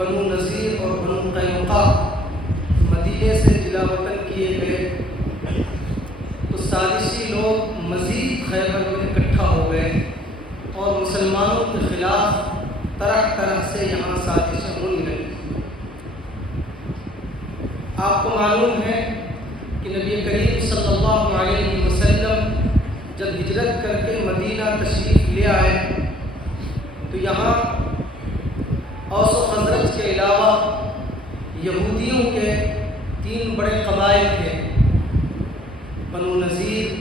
بنو نذیر اور بنو قینقاع مدینے سے جلا وطن کیے گئے تو سازشی لوگ مزید خیبر میں اکٹھا ہو گئے اور مسلمانوں کے خلاف طرح طرح سے یہاں سازشیں ہونے لگیں۔ آپ کو معلوم ہے کہ نبی کریم صلی اللہ علیہ وسلم جب ہجرت کر کے مدینہ تشریف لے آئے تو یہاں اوس و خزرج کے علاوہ یہودیوں کے 3 بڑے قبائل تھے، بنو نذیر،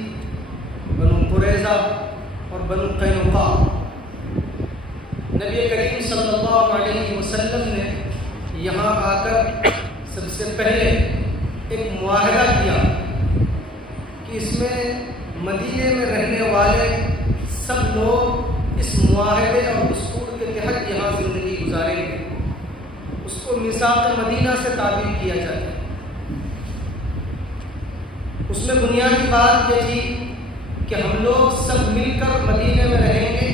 بنو قریظہ اور بنو قینقاع۔ نبی کریم صلی اللہ علیہ وسلم نے یہاں آ کر سب سے پہلے ایک معاہدہ کیا کہ اس میں مدینے میں رہنے والے سب لوگ اس معاہدے اور دستور کے تحت یہاں زندگی گزاریں گے۔ اس کو میثاق مدینہ سے تعبیر کیا جاتا ہے۔ اس میں بنیادی بات یہ تھی کہ ہم لوگ سب مل کر مدینے میں رہیں گے،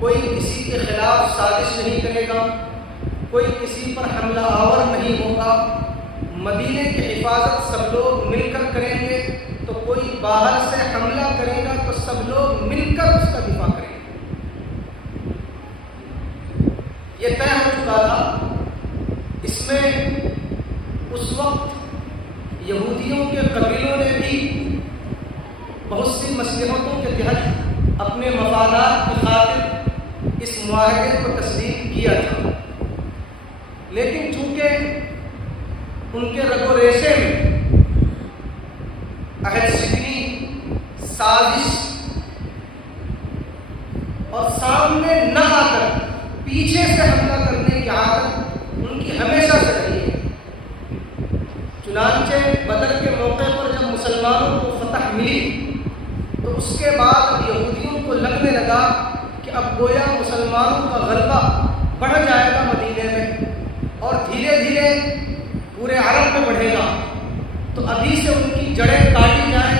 کوئی کسی کے خلاف سازش نہیں کرے گا، کوئی کسی پر حملہ آور نہیں ہوگا، مدینے کی حفاظت سب لوگ مل کر کریں گے، تو کوئی باہر سے حملہ کرے گا تو سب لوگ مل کر اس کا دفاع کریں گے۔ یہ طے ہو چکا تھا۔ اس میں اس وقت یہودیوں کے قبیلوں نے بھی بہت سی مصلحتوں کے تحت اپنے مفادات کی خاطر اس معاہدے کو تسلیم کیا تھا، لیکن چونکہ ان کے رگ و ریشے میں عہد شکنی، سازش اور سامنے نہ آ کر پیچھے سے حملہ کرنے کی عادت ان کی ہمیشہ سے رہی ہے۔ چنانچہ بدر کے موقع پر جب مسلمانوں کو فتح ملی تو اس کے بعد یہودیوں کو لگنے لگا کہ اب گویا مسلمانوں کا غلبہ بڑھ جائے گا مدینے میں اور دھیرے دھیرے پورے عرب میں بڑھے گا، تو ابھی سے ان کی جڑیں کاٹی جائیں،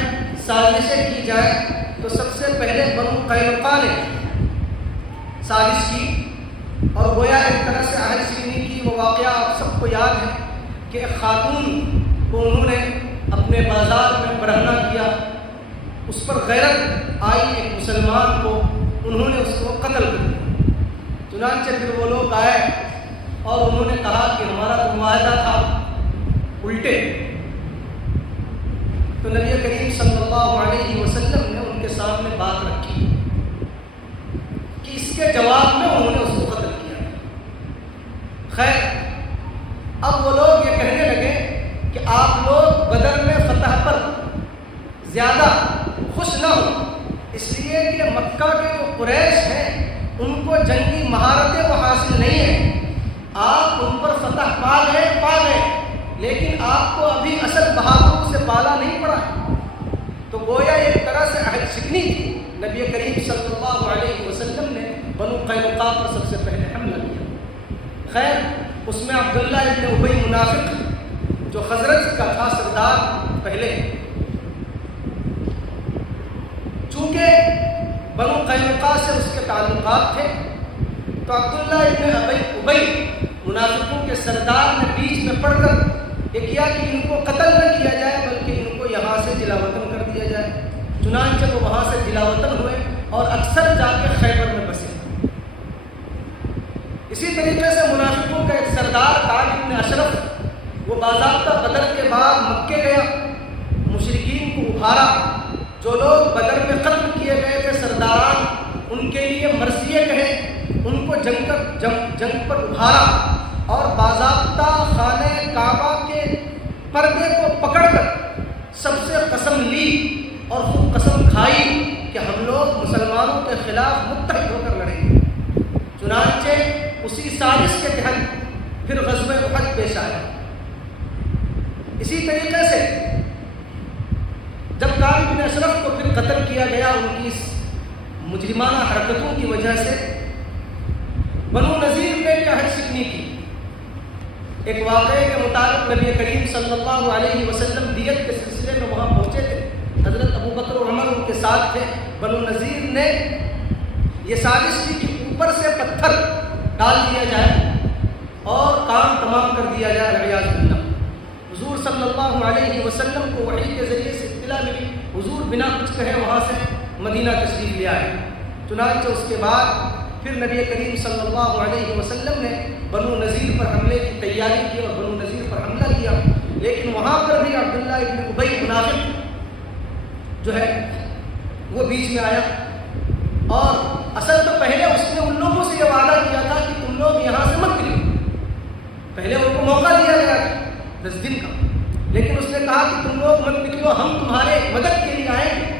سازشیں کی جائیں۔ تو سب سے پہلے بنو قینقاع نے سازش کی اور گویا ایک طرح سے عہد شکنی کی وہ واقعہ آپ سب کو یاد ہے کہ ایک خاتون کو انہوں نے اپنے بازار میں برہنہ کیا، اس پر غیرت آئی، ایک مسلمان کو انہوں نے اس کو قتل کر دیا۔ چنانچہ پھر وہ لوگ آئے اور انہوں نے کہا کہ ہمارا تو معاہدہ تھا الٹے، تو نبی کریم صلی اللہ علیہ وسلم نے ان کے سامنے بات رکھی کہ اس کے جواب میں انہوں نے اس کو قتل کیا۔ خیر، اب وہ لوگ یہ کہنے لگے کہ آپ لوگ بدر میں فتح پر زیادہ خوش نہ ہو، اس لیے کہ مکہ کے جو قریش ہیں ان کو جنگی مہارتیں وہ حاصل نہیں ہیں، آپ ان پر فتح پا گئے، لیکن آپ کو ابھی اصل بہادروں سے پالا نہیں پڑا ہے۔ تو گویا ایک طرح سے عہد شکنی تھی۔ نبی کریم صلی اللہ علیہ وسلم نے بنو قینقاع پر سب سے پہلے حملہ کیا۔ خیر، اس میں عبداللہ ابن ابی منافق جو خزرج کا تھا سردار پہلے، چونکہ بنو قینقاع سے اس کے تعلقات تھے تو عبداللہ ابن ابی منافقوں کے سردار نے بیچ میں پڑھ کر یہ کیا کہ ان کو قتل نہ کیا جائے بلکہ ان کو یہاں سے جلا وطن کر دیا جائے۔ چنانچہ وہ وہاں سے جلا وطن ہوئے اور اکثر جا کے خیبر میں بسے۔ اسی طریقے سے منافقوں کا ایک سردار کعب بن اشرف، وہ باضابطہ بدر کے بعد مکے گیا، مشرکین کو ابھارا، جو لوگ بدر میں قتل کیے گئے تھے سرداران، ان کے لیے مرثیے کہے، ان کو جنگ پر ابھارا اور باضابطہ خانہ کعبہ کے پردے کو پکڑ کر سب سے قسم لی اور خوب قسم کھائی کہ ہم لوگ مسلمانوں کے خلاف متحد ہو کر لڑیں گے۔ چنانچہ اسی سازش کے تحت پھر غزوہ احد پیش آیا۔ اسی طریقے سے جب کعب بن اشرف کو پھر قتل کیا گیا ان کی اس مجرمانہ حرکتوں کی وجہ سے، بنو نذیر نے بھی عہد شکنی کی۔ ایک واقعے کے مطابق نبی کریم صلی اللہ علیہ وسلم دیت کے سلسلے میں وہاں پہنچے تھے، حضرت ابو بکر و عمر ان کے ساتھ تھے۔ بنو نذیر نے یہ سازش کی کہ اوپر سے پتھر ڈال دیا جائے اور تمام کر دیا جائے، والعیاذ باللہ۔ حضور صلی اللہ علیہ وسلم کو وحی کے ذریعے سے اطلاع ملی، حضور بنا کچھ کہے وہاں سے مدینہ تشریف لے آئے۔ چنانچہ اس کے بعد پھر نبی کریم صلی اللہ علیہ وسلم نے بنو نذیر پر حملے کی تیاری کی اور بنو نذیر پر حملہ کیا، لیکن وہاں پر بھی عبداللہ ابن ابی منافق جو ہے وہ بیچ میں آیا، اور اصل تو پہلے اس نے ان لوگوں سے یہ وعدہ کیا تھا کہ تم لوگ یہاں سے مت نکلو، پہلے ان کو موقع دیا گیا تھا 10 دن کا، لیکن اس نے کہا کہ تم لوگ مت نکلو، ہم تمہارے مدد کے لیے آئیں گے۔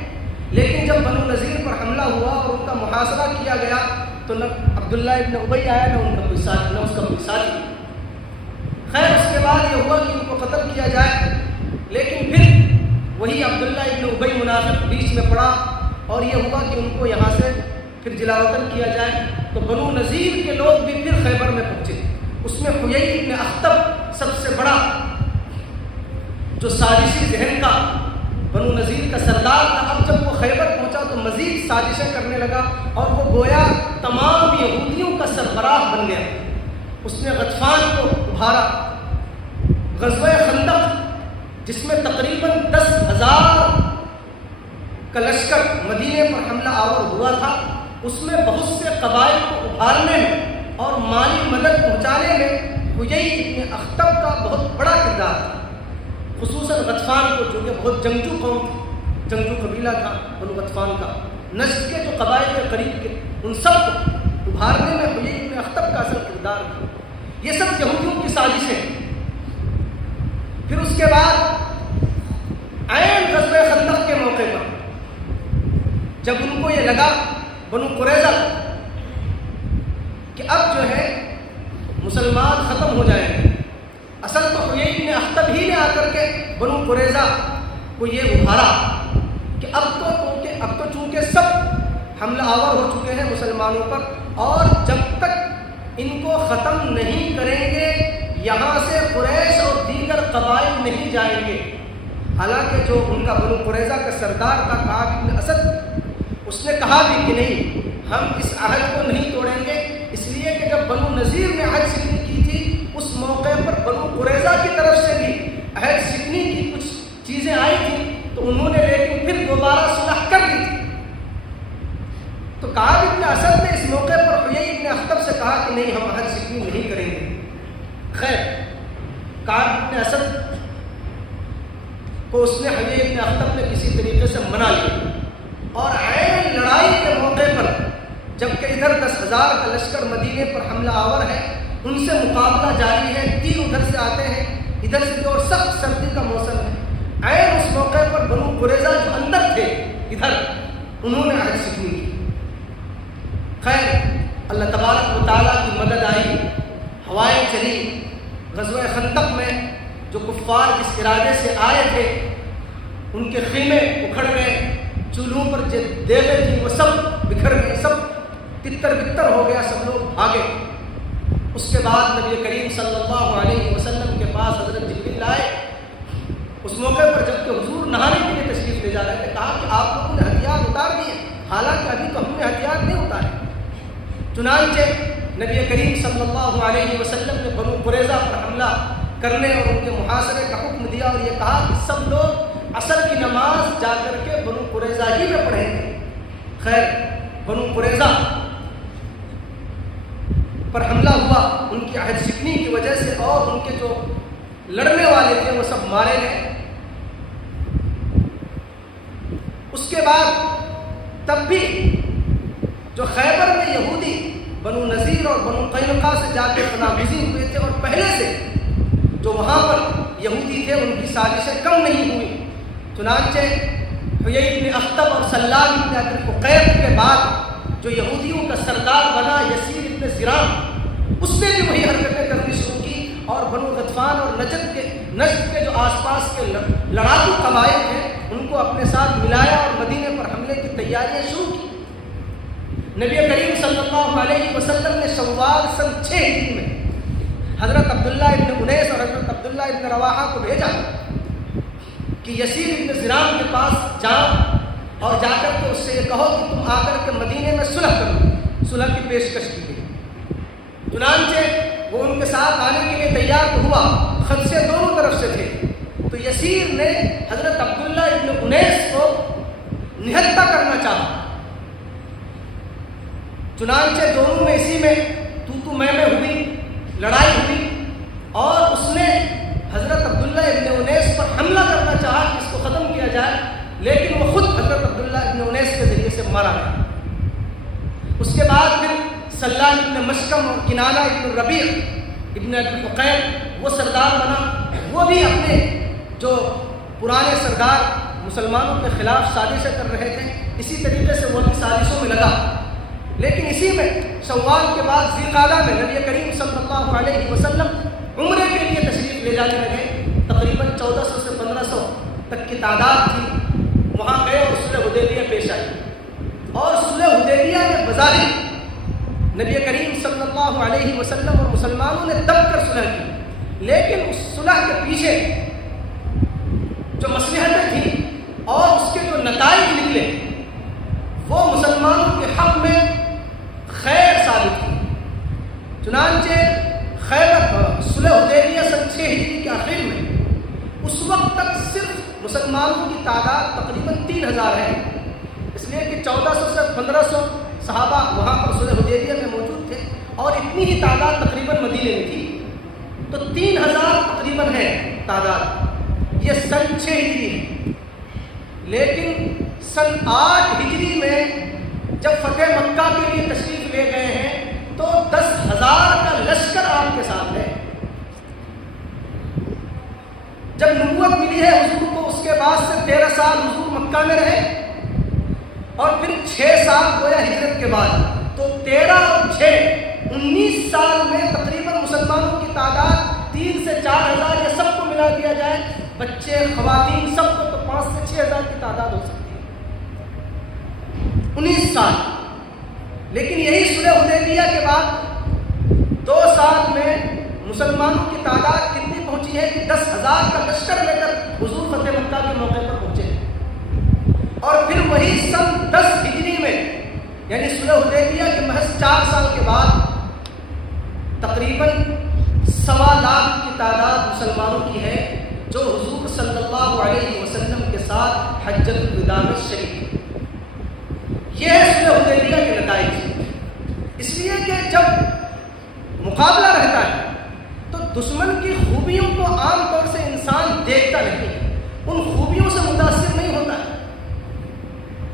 لیکن جب بنو نذیر پر حملہ ہوا اور ان کا محاصرہ کیا گیا تو نہ عبداللہ ابن ابی آیا، نہ ان کا کوئی ساتھ، نہ اس کا کوئی ساتھی۔ خیر اس کے بعد یہ ہوا کہ ان کو قتل کیا جائے، لیکن پھر وہی عبداللہ ابن ابی منافق بیچ میں پڑا اور یہ ہوا کہ ان کو یہاں سے پھر جلا وطن کیا جائے۔ تو بنو نذیر کے لوگ بھی پھر خیبر میں پہنچے، اس میں حیی ابن اخطب سب سے بڑا جو سازشی ذہن کا بنو نذیر کا سردار تھا۔ اب جب وہ خیبر پہنچا تو مزید سازشیں کرنے لگا اور وہ گویا تمام یہودیوں کا سربراہ بن گیا۔ اس نے غطفان کو ابھارا۔ غزوہ خندق جس میں تقریباً 10,000 کا لشکر مدینے پر حملہ آور ہوا تھا، اس میں بہت سے قبائل کو ابھارنے میں اور مالی مدد پہنچانے میں حیی ابن اخطب کا بہت بڑا کردار تھا، خصوصاً غطفان کو جو کہ بہت جنگجو قوم تھی، جنگجو قبیلہ تھا بنو غطفان کا، نجد کے جو قبائل کے قریب کے ان سب کو ابھارنے میں حیی ابن اخطب کا اصل کردار تھا۔ یہ سب یہودیوں کی سازشیں۔ پھر اس کے بعد عین غزوہ خندق کے موقع پر جب ان کو یہ لگا بنو قریظہ کہ اب جو ہے مسلمان ختم ہو جائیں گے، اصل تو حیی ابن اخطب ہی نے آ کر کے بنو قریظہ کو یہ ابھارا کہ اب تو چونکہ سب حملہ آور ہو چکے ہیں مسلمانوں پر، اور جب تک ان کو ختم نہیں کریں گے یہاں سے قریش اور دیگر قبائل نہیں جائیں گے۔ حالانکہ جو ان کا بنو قریظہ کا سردار تھا کعب بن اسد، اس نے کہا بھی کہ نہیں، ہم اس عہد کو نہیں توڑیں گے، اس لیے کہ جب بنو نذیر نے عہد شکنی کی تھی اس موقع پر بنو قریظہ کی طرف سے بھی عہد شکنی کی کچھ چیزیں آئی تھیں، تو انہوں نے لیکن پھر دوبارہ صلح کر دی تھی۔ تو کعب بن اسد نے اس موقع پر حیی ابن اخطب سے کہا کہ نہیں، ہم عہد شکنی نہیں کریں گے۔ خیر کعب بن اسد کو اس نے حیی ابن اخطب نے کسی طریقے سے منا لیا، اور عین لڑائی کے موقع پر جبکہ ادھر 10,000 کا لشکر مدینے پر حملہ آور ہے، ان سے مقابلہ جاری ہے، تیر ادھر سے آتے ہیں، ادھر سے جو سخت سردی کا موسم ہے، عین اس موقع پر بنو قریظہ جو اندر تھے ادھر انہوں نے عہد شکنی کی۔ خیر اللہ تبارک و تعالیٰ کی مدد آئی، ہوائیں چلی، غزوہ خندق میں جو کفار اس ارادے سے آئے تھے ان کے خیمے اکھڑ گئے، چولہوں پر جو دیوے تھی وہ سب بکھر گئے، سب تتر بتر ہو گیا، سب لوگ بھاگے۔ اس کے بعد نبی کریم صلی اللہ علیہ وسلم کے پاس حضرت جبریل آئے۔ اس موقع پر جب کہ حضور نہانے کے لیے تشریف لے جا رہے تھے، کہا کہ آپ لوگوں نے ہتھیار اتار دیے، حالانکہ ابھی تو ہم نے ہتھیار نہیں اتارے۔ چنانچہ نبی کریم صلی اللہ علیہ وسلم نے بنو قریظہ پر حملہ کرنے اور ان کے محاصرے کا حکم دیا، اور یہ کہا کہ سب لوگ عصر کی نماز جا کر کے بنو قریظہ ہی میں پڑھیں گے۔ خیر بنو قریظہ پر حملہ ہوا ان کی عہد شکنی کی وجہ سے، اور ان کے جو لڑنے والے تھے وہ سب مارے گئے۔ اس کے بعد تب بھی جو خیبر میں یہودی بنو نذیر اور بنو قینقاع سے جا کے پناہ گزین ہوئے تھے، اور پہلے سے جو وہاں پر یہودی تھے ان کی سازشیں کم نہیں ہوئی۔ چنانچہ حیی ابن اخطب اور سلام ابن ابی حقیق کے بعد جو یہودیوں کا سردار بنا یسیر ابن زرام، اس نے بھی وہی حرکتیں کرنی شروع کی، اور بنو غطفان اور نجد کے جو آس پاس کے لڑاکو قبائل ہیں ان کو اپنے ساتھ ملایا اور مدینے پر حملے کی تیاریاں شروع کی۔ نبی کریم صلی اللہ علیہ وسلم نے شوال سن 6 ہجری میں حضرت عبداللہ ابن انیس اور حضرت عبداللہ ابن رواحہ کو بھیجا کہ یسیر ابن زرام کے پاس جاؤ اور جا کر کے اس سے یہ کہو کہ تم آ کر کے مدینے میں صلح کرو۔ صلح کی پیشکش کی گئی۔ چنانچہ وہ ان کے ساتھ آنے کے لیے تیار تو ہوا، خدشے دونوں طرف سے تھے، تو یسیر نے حضرت عبداللہ ابن انیس کو نہتہ کرنا چاہا، چنانچہ دونوں میں اسی میں تو میں ہوئی، لڑائی ہوئی، اور اس نے حضرت عبداللہ ابن انیس پر حملہ کرنا چاہا کہ اس کو ختم کیا جائے، لیکن وہ خود حضرت عبداللہ ابن انیس کے ذریعے سے مارا گیا۔ اس کے بعد پھر سلام ابن مشکم اور کنانہ ابن ربیع ابن ابی حقیق وہ سردار بنا، وہ بھی اپنے جو پرانے سردار مسلمانوں کے خلاف سازشیں کر رہے تھے اسی طریقے سے وہ بھی سازشوں میں لگا، لیکن اسی میں شوال کے بعد ذی القعدہ میں نبی کریم صلی اللہ علیہ وسلم عمرے کے لیے تشریف لے جانے لگے، تقریباً 1400 سے 1500 تک کی تعداد تھی، وہاں گئے اور صلح حدیبیہ پیش آئی، اور صلح حدیبیہ میں بظاہر نبی کریم صلی اللہ علیہ وسلم اور مسلمانوں نے دب کر صلح کی، لیکن اس صلح کے پیچھے جو مصلحتیں تھیں اور اس کے جو نتائج نکلے وہ مسلمانوں کے حق میں خیر ثابت ہوئی۔ چنانچہ خیبر صلح حدیبیہ سن 6 ہجری کے آخر میں اس وقت تک صرف مسلمانوں کی تعداد تقریباً 3000 ہے، اس لیے کہ 1400 سے 1500 صحابہ وہاں پر صلح حدیبیہ میں موجود تھے اور اتنی ہی تعداد تقریباً مدینے میں تھی، تو 3000 تقریباً ہے تعداد، یہ سن 6 ہجری ہے۔ لیکن سن 8 ہجری میں جب فتح مکہ کے لیے تشریف لے گئے ہیں تو 10,000 کا لشکر آپ کے ساتھ ہے۔ جب نبوت ملی ہے حضور کو اس کے بعد سے 13 سال حضور مکہ میں رہے اور پھر 6 سال گویا ہجرت کے بعد، تو 13 اور 6 19 سال میں تقریباً مسلمانوں کی تعداد 3 سے 4,000 یا سب کو ملا دیا جائے، بچے خواتین سب کو، تو 5 سے 6,000 کی تعداد ہو سکتی ہے 19 سال۔ لیکن یہی صلح حدیبیہ کے بعد 2 سال میں مسلمانوں کی تعداد کتنی پہنچی ہے کہ 10,000 کا لشکر لے کر حضور فتح مکہ کے موقع پر پہنچے، اور پھر وہی سن 10 ہجری میں یعنی صلح حدیبیہ کے محض 4 سال کے بعد تقریباً 1.25 لاکھ کی تعداد مسلمانوں کی ہے جو حضور صلی اللہ علیہ وسلم کے ساتھ حجۃ الوداع میں شریک ہے۔ یہ ہے صلح حدیبیہ کے نتائج، اس لیے کہ جب مقابلہ رہتا ہے تو دشمن کی خوبیوں کو عام طور سے انسان دیکھتا نہیں، ان خوبیوں سے متاثر نہیں ہوتا ہے۔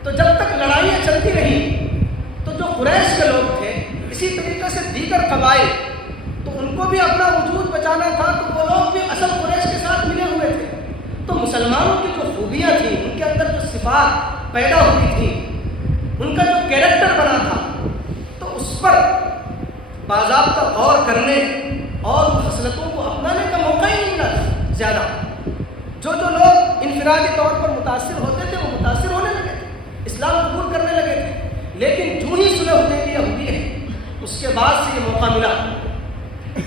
تو جب تک لڑائیاں چلتی رہی تو جو قریش کے لوگ تھے، اسی طریقے سے دیگر قبائل، تو ان کو بھی اپنا وجود بچانا تھا، تو وہ لوگ بھی اصل قریش کے ساتھ ملے ہوئے تھے، تو مسلمانوں کی جو خوبیاں تھیں، ان کے اندر جو صفات پیدا ہوئی تھیں، ان کا جو کیریکٹر بنا تھا، تو اس پر باضابطہ غور کرنے اور خصلتوں کو اپنانے کا موقع ہی نہیں ملا تھا زیادہ۔ جو لوگ انفرادی طور پر متاثر ہوتے تھے وہ متاثر ہونے لگے تھے، اسلام قبول کرنے لگے تھے، لیکن جو ہی صلح حدیبیہ ہوئی ہے اس کے بعد سے یہ موقع ملا۔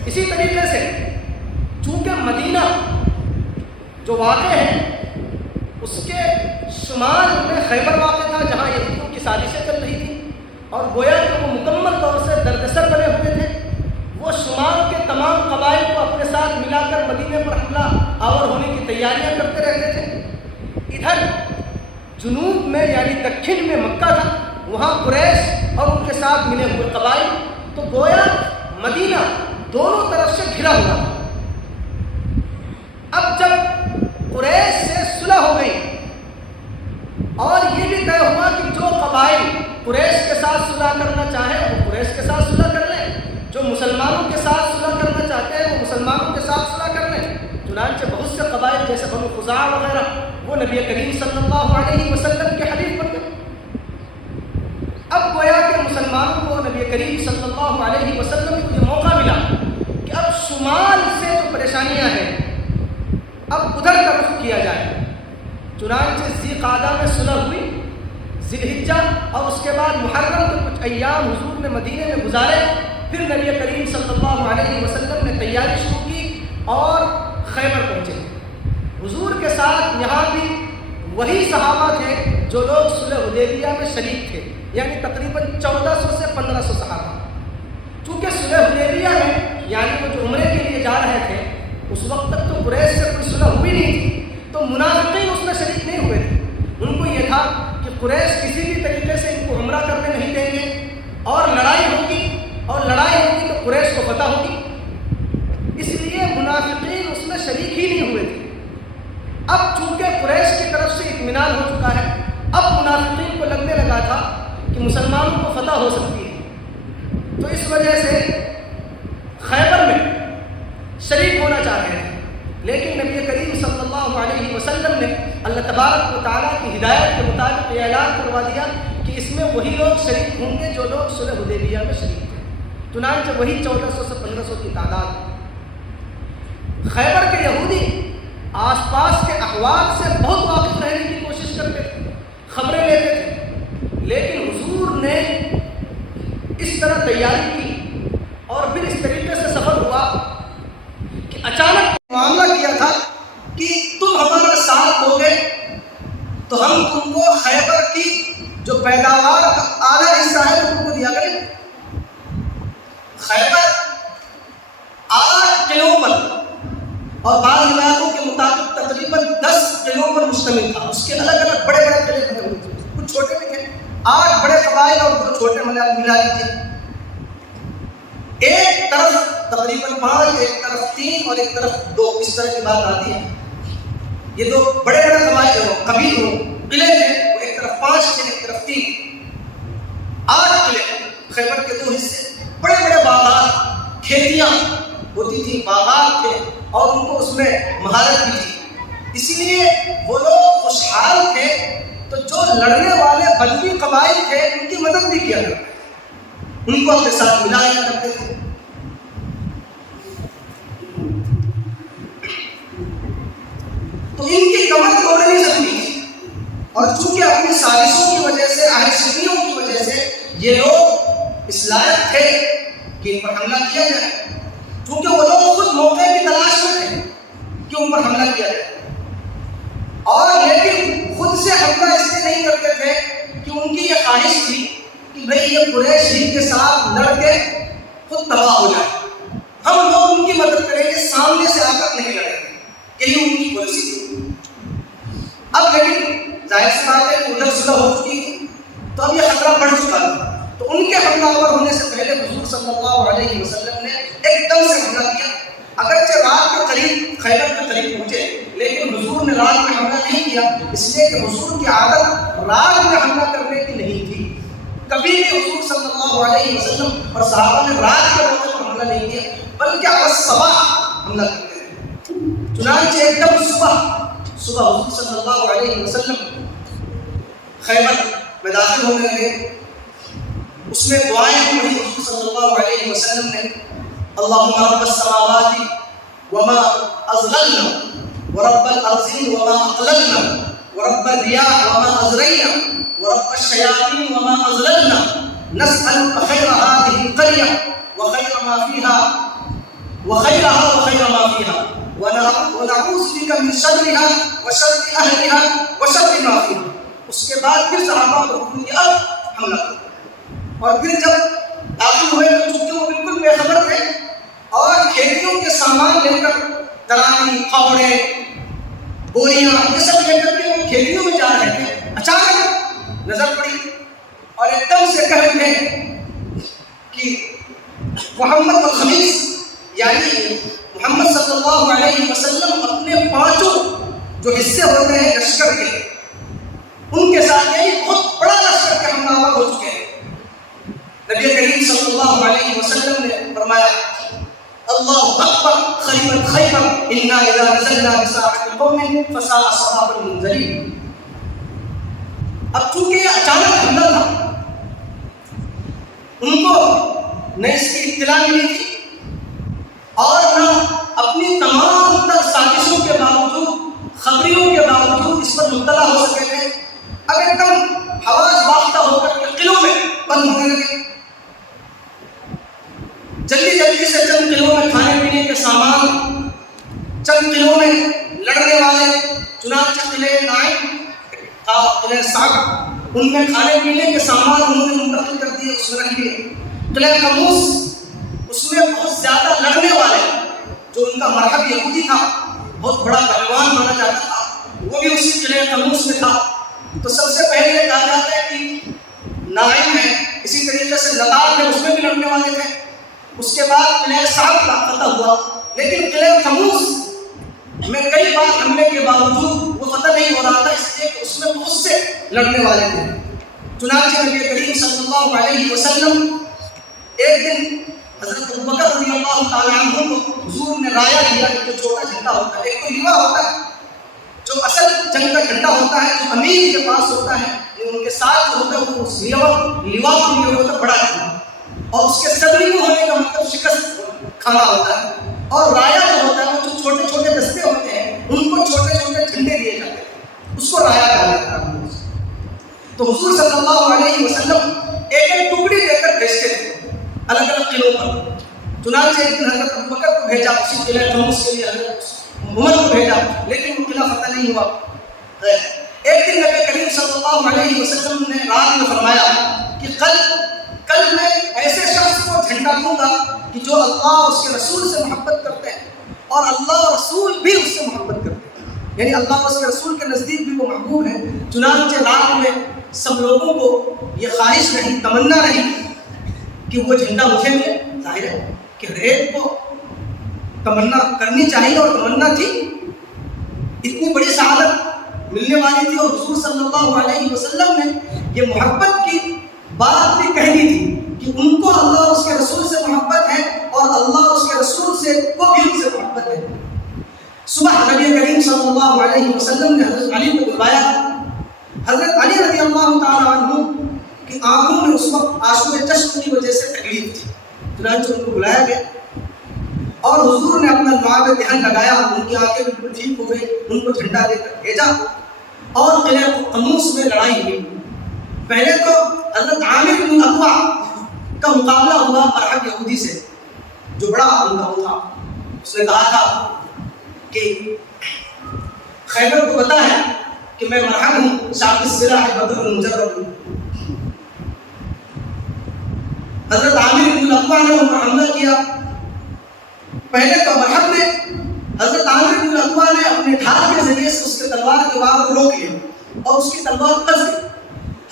اسی طریقے سے چونکہ مدینہ جو واقع ہے اس کے شمال میں خیبر واقع تھا جہاں یہودیوں کی سازشیں چل رہی تھیں، اور گویا کہ وہ مکمل طور سے دردسر بنے ہوئے تھے، وہ شمال کے تمام قبائل کو اپنے ساتھ ملا کر مدینے پر حملہ آور ہونے کی تیاریاں کرتے رہتے تھے۔ ادھر جنوب میں یعنی دکن میں مکہ تھا، وہاں قریش اور ان کے ساتھ ملے ہوئے قبائل، تو گویا مدینہ دونوں طرف سے گھرا ہوا تھا۔ اب جب قریش سے صلح ہو گئی اور یہ بھی طے ہوا کہ جو قبائل قریش کے ساتھ صلح کرنا چاہیں وہ قریش کے ساتھ صلح کر لیں، جو مسلمانوں کے ساتھ صلح کرنا چاہتے ہیں وہ مسلمانوں کے ساتھ صلح کر لیں، چنانچہ بہت سے قبائل جیسے بنو خزاعہ وغیرہ وہ نبی کریم صلی اللہ علیہ وسلم کے حلیف بن گئے۔ اب گویا کہ مسلمانوں کو نبی کریم صلی اللہ علیہ وسلم کو یہ موقع ملا کہ اب شمال سے جو پریشانیاں ہیں اب ادھر کا رخ کیا جائے۔ چنانچہ ذی القعدہ میں صلح ہوئی، ذی الحجہ اور اس کے بعد محرم کے کچھ ایام حضور نے مدینے میں گزارے، پھر نبی کریم صلی اللہ علیہ وسلم نے تیاری شروع کی اور خیبر پہنچے۔ حضور کے ساتھ یہاں بھی وہی صحابہ تھے جو لوگ صلح حدیبیہ میں شریک تھے، یعنی تقریباً 1400 سے 1500 صحابہ۔ چونکہ صلح حدیبیہ میں یعنی وہ جو عمرے تو منافقین اس میں شریک نہیں ہوئے تھے. ان کو یہ تھا کہ قریش کسی بھی طریقے سے ان کو عمرہ کرنے نہیں دیں گے اور لڑائی ہوگی تو قریش کو فتح ہوگی. اس لیے منافقین اس میں شریک ہی نہیں ہوئے تھے. اب چونکہ قریش کی طرف سے اطمینان ہو چکا ہے، اب منافقین کو لگنے لگا تھا کہ مسلمانوں کو فتح ہو سکتی ہے، تو اس وجہ سے خیبر میں شریک ہونا چاہ رہے تھے. لیکن نبی کریم صلی اللہ علیہ وسلم نے اللہ تبارک و تعالیٰ کی ہدایت کے مطابق یہ اعلان کروا دیا کہ اس میں وہی لوگ شریک ہوں گے جو لوگ صلح حدیبیہ میں شریک تھے. چنانچہ وہی 1400 سے 1500 کی تعداد. خیبر کے یہودی آس پاس کے احوال سے بہت واقف رہنے کی کوشش کرتے تھے، خبریں لیتے تھے، لیکن حضور نے اس طرح تیاری کی اور پھر اس طریقے سے سفر ہوا کہ اچانک معاملہ کیا تھا کہ تم ہمارا ساتھ دو گے تو ہم تم کو خیبر کی جو پیداوار کا آدھا حصہ ہے وہ تم کو دیا کریں. خیبر 8 قلعوں پر اور بعض روایتوں کے مطابق تقریباً 10 قلعوں پر مشتمل تھا. اس کے الگ الگ بڑے بڑے قلعے بنے ہوئے تھے، کچھ چھوٹے بھی تھے. 8 بڑے قبائل اور 2 چھوٹے ملا لیجیے. ایک طرف تقریباً 5، ایک طرف 3 اور ایک طرف 2، اس طرح کی بات آتی ہے. یہ 2 بڑے بڑے قلعے تھے، وہ ایک طرف 5 تھے، ایک طرف 3. 8 قلعے. خیبر کے 2 حصے، بڑے بڑے باغات، کھیتیاں ہوتی تھیں، باغات تھے اور ان کو اس میں مہارت بھی تھی. اسی لیے وہ لوگ خوشحال تھے، تو جو لڑنے والے بدوی قبائل تھے ان کی مدد بھی کیا کرتے، ان کو اپنے ساتھ ملایا کرتے تھے. تو ان کی کمر توڑ نہیں سکتی تھی، اور چونکہ اپنی سازشوں کی وجہ سے، آہستگیوں کی وجہ سے یہ لوگ اس لائق تھے کہ ان پر حملہ کیا جائے. چونکہ وہ لوگ خود موقع کی تلاش میں تھے کہ ان پر حملہ کیا جائے، اور لیکن خود سے حملہ اس لیے نہیں کرتے تھے کہ ان کی یہ خواہش تھی کہ بھئی یہ قریش ہند کے ساتھ لڑ کے خود تباہ ہو جائے، ہم لوگ ان کی مدد کریں گے، سامنے سے آ کر نہیں لڑیں گے. یہی ان کی پالیسی تھی. اب لیکن ظاہر سی بات ہے کہ ادھر صلح ہو چکی تھی، تو اب یہ خطرہ بڑھ چکا تھا. تو ان کے حملہ آور ہونے سے پہلے حضور صلی اللہ علیہ وسلم نے ایک دم سے حملہ کیا. اگرچہ رات کے قریب خیبر کے قریب پہنچے، لیکن حضور نے رات میں حملہ نہیں کیا، اس لیے کہ حضور کی عادت رات میں حملہ کرنے کی نہیں تھی. کبھی بھی حضور صلی اللہ علیہ وسلم اور صحابہ نے رات کے موقع پر حملہ نہیں کیا، بلکہ آپ صبح حملہ کرتے تھے. چنانچہ ایک دم صبح حضور صلی اللہ علیہ وسلم خیبر میں داخل ہونے لگے. اس میں دعائیں پڑھی حضور صلی اللہ علیہ وسلم نے. اللہم رب السماوات وما ازغلنا ورب الارضین وما اقللنا ورب الریاح وما ازرینا ورب الشیاطین وما ازللنا نسألك خیر هذه القرية وخیر ما فيها وخیرها وخیر ما فيها ونعوذ بك من شرها وشر اهلها وشر ما فيها. اس کے بعد پھر صحابہ کو حکم دیا اب حملہ کرو. اور پھر جب داخل ہوئے تو چونکہ وہ بالکل بے خبر تھے اور کھیتیوں کے سامان لے کر، ترائی، پھاوڑے، بوریاں، یہ سب لے کر کے وہ کھیتیوں میں جا رہے تھے. اچانک نظر پڑی اور ایک دم سے کہہ رہے کہ محمد الخمیس، یعنی محمد صلی اللہ علیہ وسلم اپنے 5 جو حصے ہوتے ہیں لشکر کے، ان کے ساتھ یعنی بہت بڑا لشکر کے حملہ آور ہو چکے ہیں. نبی کریم صلی اللہ علیہ وسلم نے فرمایا اللہ اکبر خیبر انا اذا نزلنا بساحة قوم فساء صباح المنذرین. اب چونکہ یہ اچانک حملہ تھا، ان کو نہ اس کی اطلاع ملی تھی اور نہ اپنی تمام تر سازشوں کے باوجود، خبریوں کے باوجود اس پر مطلع ہو سکے تھے. اب ایک دم حواس باختہ ہو کر کے قلعوں میں بند ہونے لگے. جلدی سے چند قلعوں میں کھانے پینے کے سامان، چند قلعوں میں لڑنے والے. چنانچہ قلعہ نائم اور قلعہ سعد، ان میں کھانے پینے کے سامان انہوں نے منتقل کر دیے، اس میں رکھ دیے. قلعہ قموس، اس میں بہت زیادہ لڑنے والے، جو ان کا مرحب یہودی تھا، بہت بڑا پہلوان مانا جاتا تھا، وہ بھی اسی قلعہ قموس میں تھا. تو سب سے پہلے یہ کہا جاتا ہے کہ نائم ہے، اسی طریقے سے نقاب ہے، اس میں بھی لڑنے والے تھے. اس کے بعد قلعہ صعب کا فتح ہوا، لیکن قلعہ قموس میں کئی بار حملے کے باوجود وہ فتح نہیں ہو رہا تھا، اس لیے کہ اس میں بہت سے لڑنے والے تھے. چنانچہ نبی کریم صلی اللہ علیہ وسلم ایک دن حضرت ابوبکر رضی اللہ تعالیٰ عنہ کو حضور نے رایا دیا کہ جو چھوٹا جھنڈا ہوتا ہے، ایک تو لیوا ہوتا ہے جو اصل جنگ کا جھنڈا ہوتا ہے، جو امیر کے پاس ہوتا ہے، ان کے ساتھ جو ہوتا ہے وہ اس لیوا کے لیے ہوتا ہے بڑا جھنڈا، اور اس کے صدری میں ہونے کا مطلب شکست کھانا ہوتا ہے. اور رایا جو ہوتا ہے وہ جو چھوٹے چھوٹے دستے ہوتے ہیں ان کو چھوٹے چھوٹے جھنڈے دیے جاتے ہیں، اس کو رایا کہا جاتا ہے. تو حضور صلی اللہ علیہ وسلم ایک ایک ٹکڑی لے کر بھیجتے تھے الگ الگ قلعوں پر. چنانچہ ایک دن حضرت ابوبکر کو بھیجا اسی قلعہ قموس کے لیے، حضرت عمر کو بھیجا، لیکن وہ قلعہ فتح نہیں ہوا. ایک دن نبی کریم صلی اللہ علیہ وسلم نے رات میں فرمایا کہ کل میں ایسے شخص کو جھنڈا دوں گا کہ جو اللہ اور اس کے رسول سے محبت کرتے ہیں اور اللہ اور رسول بھی اس سے محبت کرتے ہیں، یعنی اللہ اور اس کے رسول کے نزدیک بھی وہ محبوب ہے. چنانچہ رات میں سب لوگوں کو یہ خواہش رہی، تمنا رہی کہ وہ جھنڈا مجھے ملے. ظاہر ہے کہ ہر ایک کو تمنا کرنی چاہیے، اور تمنا تھی، اتنی بڑی سعادت ملنے والی تھی. اور حضور صلی اللہ علیہ وسلم نے یہ محبت کی بات بھی کہہ دی تھی کہ ان کو اللہ اور اس کے رسول سے محبت ہے، اور اللہ اور اس کے رسول سے کو بھی ان سے محبت ہے. صبح نبی کریم صلی اللہ علیہ وسلم نے حضرت علی کو بلوایا. حضرت علی رضی اللہ تعالیٰ عنہ کی آنکھوں میں اس وقت آنسو چشم کی وجہ سے تکلیف تھی. چنانچہ ان کو بلایا گیا اور حضور نے اپنا لعاب دہن لگایا، ان کی آنکھیں بالکل ٹھیک ہو گئی، ان کو جھنڈا دے کر بھیجا اور قلعہ قموس میں لڑائی ہوئی. پہلے تو حضرت عامر بن اقوا کا مقابلہ ہوا مرحب یہودی سے، جو بڑا ان کا تھا. اس نے کہا تھا کہ خیبر کو پتا ہے کہ میں مرحب ہوں، شاق السلاح بدر المجرب. حضرت عامر بن اقوا نے ان پر حملہ کیا. پہلے تو مرحب نے حضرت عامر بن اقوا نے اپنے ڈھال کے ذریعے سے اس کے تلوار کے وار کو روک لیا اور اس کی تلوار پھنس گئی.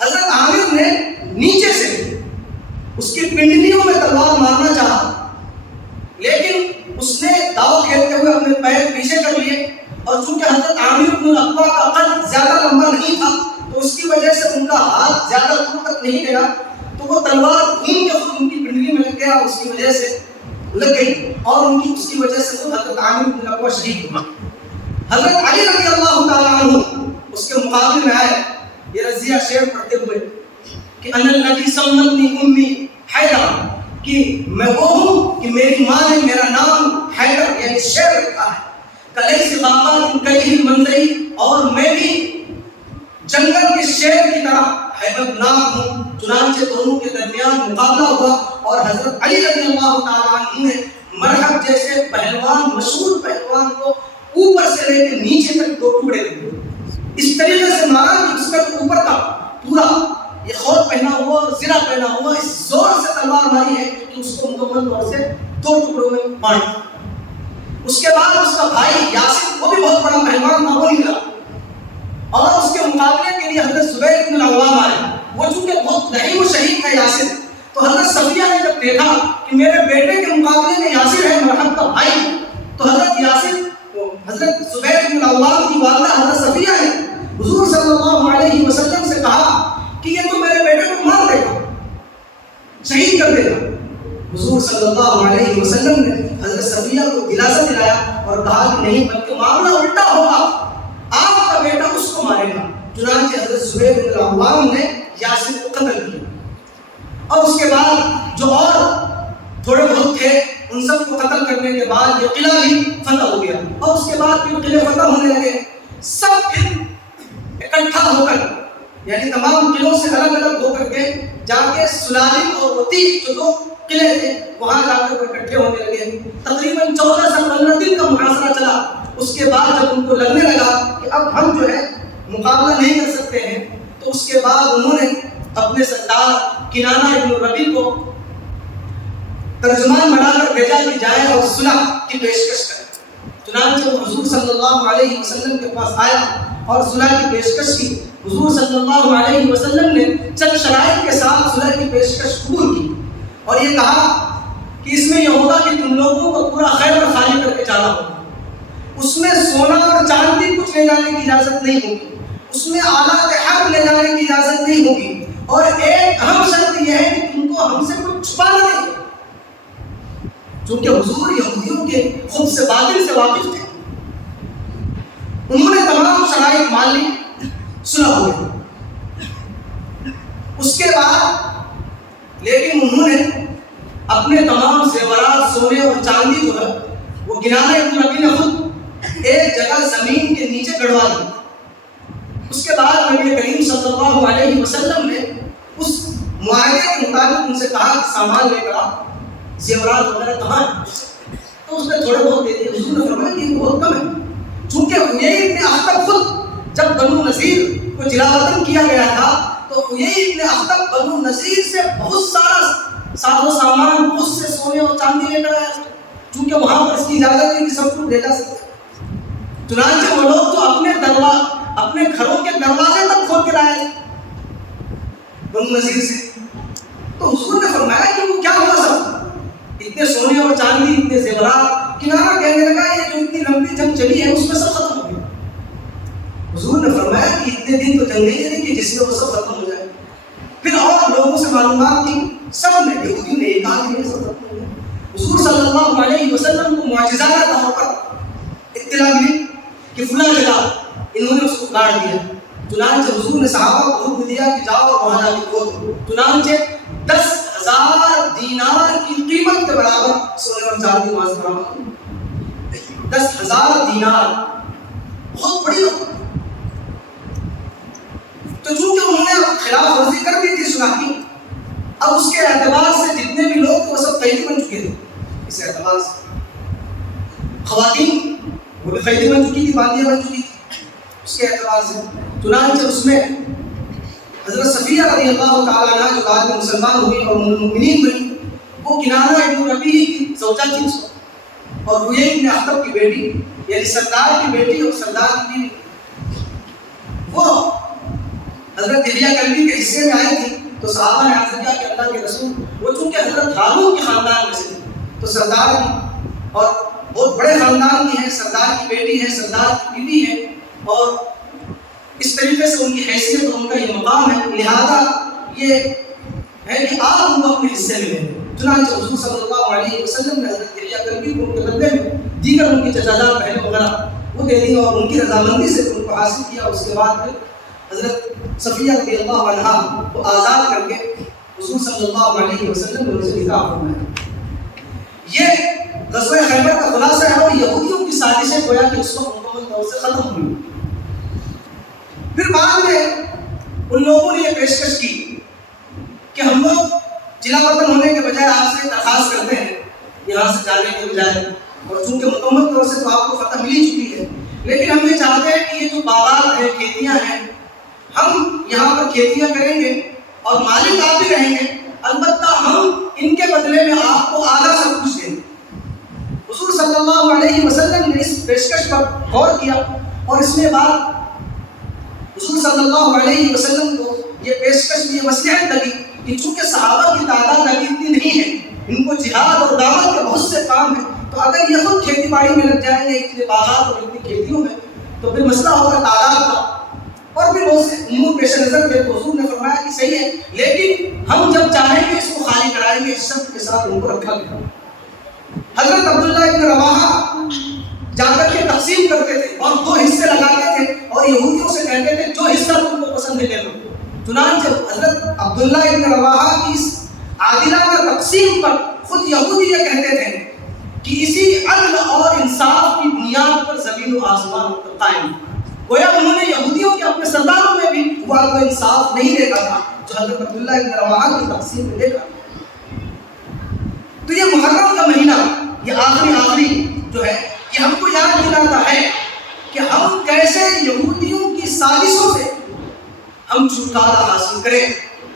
حضرت عامر نے نیچے سے اس کی پنڈلیوں میں تلوار مارنا چاہا، لیکن اس نے داؤ کھیلتے ہوئے اپنے پیر پیچھے کر لیے، اور چونکہ حضرت عامر بن اقوا کا قد زیادہ لمبا نہیں تھا تو اس کی وجہ سے ان کا ہاتھ زیادہ دور تک نہیں گیا، تو وہ تلوار گھوم کے خود ان کی پنڈلی میں لگ گیا، اس کی وجہ سے لگ گئی، اور اس کی وجہ سے خود حضرت عامر بن اقوا شہید ہوا. حضرت علی رضی اللہ تعالیٰ عنہ اس کے مقابلے میں آئے یہ رضیہ شعر پڑھتے ہوئے کہ انا الذی سمتنی امی حیدر، کہ میں وہ ہوں کہ میری ماں نے میرا نام حیدر یعنی شیر رکھا ہے. کلیس غابات کلیہ منظری، اور میں بھی جنگل کے شیر کی طرح حیبت ناک ہوں. چنانچہ دونوں کے درمیان مقابلہ ہوا اور حضرت علی رضی اللہ تعالیٰ عنہ نے مرحب جیسے پہلوان، مشہور پہلوان کو اوپر سے لے کے نیچے تک دو ٹکڑے دیے. اس طریقے سے مارا کہ اس کا اوپر کا پورا یہ خود پہنا ہوا اور زرہ پہنا ہوا، اس زور سے تلوار ماری ہے کہ اس کو مکمل طور سے دو ٹکڑوں میں بانٹ. اس کے بعد اس کا بھائی یاسر، وہ بھی بہت بڑا پہلوان تھا، وہ نکلا اور اس کے مقابلے کے لیے حضرت زبیر بن العوام آئے. وہ چونکہ بہت ضعیف و شہید ہے یاسر، تو حضرت صفیہ نے جب دیکھا کہ میرے بیٹے کے مقابلے میں یاسر ہے، مرحب کا بھائی، تو حضرت زبیر بن العوام کی والدہ حضرت صفیہ نے حضور صلی اللہ علیہ وسلم سے کہا کہ یہ تو میرے بیٹے کو مار دے گا، شہید کر دے گا. حضور صلی اللہ علیہ وسلم نے حضرت صفیہ کو دلاسا دلایا اور کہا کہ نہیں، بلکہ معاملہ الٹا ہوگا، آپ کا بیٹا اس کو مارے گا. چنانچہ حضرت زبیر بن العوام نے یاسر کو قتل کیا، اور اس کے بعد جو اور تھوڑے بہت تھے ان سب کو قتل کرنے کے بعد یہ قلعہ بھی فتح ہو گیا. اور اس کے بعد پھر قلعے فتح ہونے لگے، سب پھر اکٹھا ہو کر، یعنی تمام قلعوں سے الگ الگ ہو کر کے جا کے سلالم اور وطیق جو دو قلعے تھے وہاں جا کر وہ اکٹھے ہونے لگے. تقریباً 14 سے 15 دن کا محاصرہ چلا. اس کے بعد جب ان کو لگنے لگا کہ اب ہم جو ہے مقابلہ نہیں کر سکتے ہیں، تو اس کے بعد انہوں نے اپنے سردار کنانہ ابن ربیع کو ترجمان بنا کر بھیجا کہ جائے اور صلح کی پیشکش کرے. چنانچہ وہ حضور صلی اللہ علیہ وسلم کے پاس آیا اور صلح کی پیشکش کی. حضور صلی اللہ علیہ وسلم نے چند شرائط کے ساتھ صلح کی پیشکش قبول کی اور یہ کہا کہ اس میں یہ ہوگا کہ تم لوگوں کو پورا خیبر خالی کر کے جانا ہوگا. اس میں سونا اور چاندی کچھ لے جانے کی اجازت نہیں ہوگی. اس میں آلات حرب لے جانے کی اجازت نہیں ہوگی. اور ایک اہم شرط یہ ہے کہ تم کو ہم سے کچھ چھپانا نہیں. چونکہ حضور یہودیوں کے خود سے باطل سے واقف تھے. انہوں نے تمام شرائط مان لی, صلح ہو گئی. اس کے بعد لیکن انہوں نے اپنے تمام زیورات سونے اور چاندی جو ہے وہ کنانہ ابن ربیع نے خود ایک جگہ زمین کے نیچے گڑوا دی. اس کے بعد نبی کریم صلی اللہ علیہ وسلم نے اس معاہدے کے مطابق ان سے کہا کہ سامان لے کر آؤ, زیورات وغیرہ کہاں ہیں؟ تو اس نے تھوڑے بہت دے دیے. حضور نے فرمایا کہ یہ بہت کم ہے. چونکہ حیی ابن اخطب خود جب بنو نذیر کو جلا وطن کیا گیا تھا تو حیی ابن اخطب بنو نذیر سے بہت سارا ساز و سامان, بہت سے سونے اور چاندی لے کر آیا, چونکہ وہاں پر اس کی اجازت نہیں کہ سب کچھ لے جا سکتے. چنانچہ وہ لوگ تو اپنے گھروں کے دروازے تک کھول کے لائے تھے بنو نذیر سے. تو حضور نے فرمایا کہ وہ کیا ہوا سب اتنے سونے اور چاندی, اتنے زیورات. کنارہ کہنے لگا یہ جو اتنی لمبی جنگ چلی ہے اس میں سب ختم ہو گیا. حضور نے فرمایا کہ اتنے دن تو جنگ نہیں چلی کہ جس میں وہ سب ختم ہو جائے. پھر اور لوگوں سے معلومات تھی, سب نے یہودیوں نے ایک آدمی میں سب ختم ہو گیا. حضور صلی اللہ علیہ وسلم کو معجزانہ طور پر اطلاع ملی کہ فلاں جگہ انہوں نے اس کو کاٹ دیا. چنانچہ حضور نے صحابہ کو حکم دیا کہ جاؤ اور وہاں جا کے کھودو. چنانچہ 10,000 دینار کی قیمت کے برابر سونے اور چاندی وہاں سے برآمد ہوئی. 10,000 دینار بہت بڑی رقم. تو چونکہ انہوں نے خلاف ورزی کر دی تھی صلح کی, اب اس کے اعتبار سے جتنے بھی لوگ وہ سب قیدی بن چکے تھے. اس اعتبار سے خواتین وہ بھی قیدی بن چکی تھی, باندیاں بن چکی تھی. اس کے اعتبار سے چنانچہ اس میں حضرت صفیہ رضی اللہ تعالیٰ عنہ جو بعد میں مسلمان ہوئی اور مومنین بنی, وہ کنانہ ابن ربیع کی زوجہ تھی اور حیی ابن اخطب کی بیٹی, یعنی سردار کی بیٹی اور سردار کی بیوی. وہ حضرت دہلیہ کلبی کے حصے میں آئی تھی. تو صحابہ نے عرض کیا کہ اللہ کے رسول, وہ چونکہ حضرت ہارون کے خاندان میں سے تھی تو سردار کی اور بہت بڑے خاندان کی ہے, سردار کی بیٹی ہے, سردار کی بیوی ہے, اور اس طریقے سے ان کی حیثیت اور ان کا یہ مقام ہے, لہذا یہ ہے کہ آپ ان کو اپنے حصے میں لیں. چنانچہ حضور صلی اللہ علیہ وسلم نے حضرت دہلیہ کلبی کو ان کے بدلے میں دیگر ان کی چچادار بہنیں وغیرہ وہ دے دی اور ان کی رضامندی سے ان کو حاصل کیا. اس کے بعد پھر حضرت صفیہ رضی اللہ عنہا کو آزاد کر کے حضور صلی اللہ علیہ وسلم نے ان سے نکاح فرمایا. یہ غزوہ خیبر کا خلاصہ ہے اور یہودیوں کی سازشیں گویا کہ اس وقت مکمل طور سے ختم ہوئی. پھر بعد میں ان لوگوں نے یہ پیشکش کی کہ ہم لوگ جلا وطن ہونے کے بجائے آپ سے درخواست کرتے ہیں یہاں سے جانے کے بجائے, اور چونکہ مکمل طور سے تو آپ کو فتح مل ہی چکی ہے, لیکن ہم یہ چاہتے ہیں کہ یہ جو باغات ہیں, کھیتیاں ہیں, ہم یہاں پر کھیتیاں کریں گے اور مالک آپ بھی رہیں گے, البتہ ہم ان کے بدلے میں آپ کو آدھا سب کچھ دیں گے. حضور صلی اللہ علیہ وسلم نے اس پیشکش پر غور کیا اور اس میں بعد حضور صلی اللہ علیہ وسلم کو یہ پیشکش یہ مصلحت لگی کہ چونکہ صحابہ کی تعداد ابھی اتنی نہیں ہے, ان کو جہاد اور دعوت کے بہت سے کام ہیں, تو اگر یہ خود کھیتی باڑی میں لگ جائیں گے اتنے باغات اور اتنی کھیتیوں میں تو پھر مسئلہ ہوگا تعداد کا, اور پھر بہت سے امور پیش نظر تھے. تو حضور نے فرمایا کہ صحیح ہے, لیکن ہم جب چاہیں گے اس کو خالی کرائیں گے, اس شرط کے ساتھ ان کو رکھا گیا. حضرت عبداللہ ابن رواحہ جا کر کے تقسیم کرتے تھے اور 2 حصے لگاتے تھے اور یہودیوں سے کہتے تھے جو حصہ تم کو پسند ہے لے لو. چنانچہ حضرت عبداللہ ابن رواحہ کی اس عادلانہ تقسیم پر خود یہودی یہ کہتے تھے کہ اسی عدل اور انصاف کی بنیاد پر زمین و آسمان قائم. گویا انہوں نے یہودیوں کے اپنے سرداروں میں بھی وہ انصاف نہیں دیکھا تھا جو حضرت عبداللہ ابن رواحہ کی تقسیم میں دیکھا. تو یہ محرم کا مہینہ, یہ آخری جو ہے, یہ ہم کو یاد دلاتا ہے کہ ہم کیسے یہودیوں کی سازشوں سے ہم چھٹکارا حاصل کریں.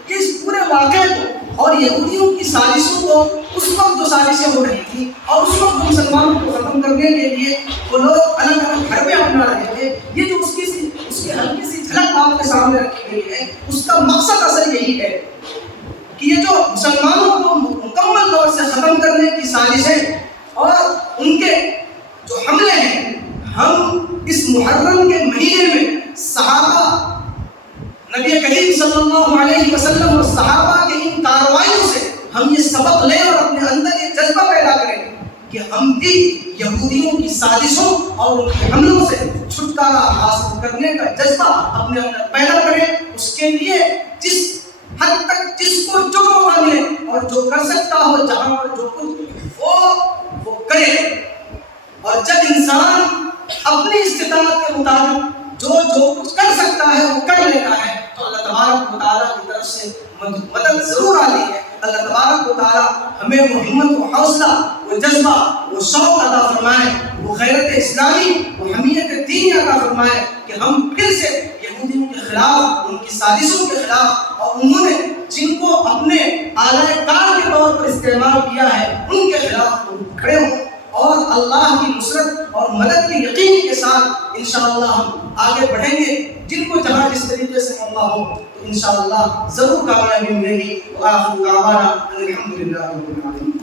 کہ اس پورے واقعے کو اور یہودیوں کی سازشوں کو, اس وقت جو سازشیں ہو رہی تھیں اور اس وقت مسلمانوں کو ختم کرنے کے لیے وہ لوگ الگ الگ حربیں اپنا رہے تھے, یہ جو اس کی کی ہلکی سی جھلک آپ کے سامنے رکھی گئی ہے. اس کا مقصد اصل یہی ہے کہ یہ جو مسلمانوں کو مکمل طور سے ختم کرنے کی سازشیں اور ان کے جو حملے ہیں، ہم اس محرم کے مہینے میں صحابہ نبی کریم صلی اللہ علیہ وسلم اور صحابہ کے ان کارروائیوں سے ہم یہ سبق لیں اور اپنے اندر یہ جذبہ پیدا کریں کہ ہم بھی یہودیوں کی سازشوں اور ان کے حملوں سے چھٹکارا حاصل کرنے کا جذبہ اپنے اندر پیدا کریں. اس کے لیے جس حد تک جس کو جو موقع ملے اور جو کر سکتا ہو جہاں پر جو کچھ وہ کرے. اور جب انسان اپنی استطاعت کے مطابق جو کچھ کر سکتا ہے وہ کر لیتا ہے تو اللہ تبارک و تعالیٰ کی طرف سے مدد ضرور آتی ہے. اللہ تبارک و تعالیٰ ہمیں وہ ہمت و حوصلہ، وہ جذبہ، وہ شوق عطا فرمائے، وہ غیرت اسلامی، وہ حمیت دینی عطا فرمائے کہ ہم پھر سے یہودیوں کے خلاف، ان کی سازشوں کے خلاف اور انہوں نے جن کو اپنے آلائے کار کے طور پر استعمال کیا ہے ان کے خلاف کھڑے ہوں اور اللہ کی نصرت اور مدد کی یقین کے ساتھ انشاءاللہ ہم آگے بڑھیں گے. جن کو جہاں جس طریقے سے موقع ہو تو انشاءاللہ ضرور کامیابی ملے گی. وآخر دعوانا الحمدللہ رب العالمین.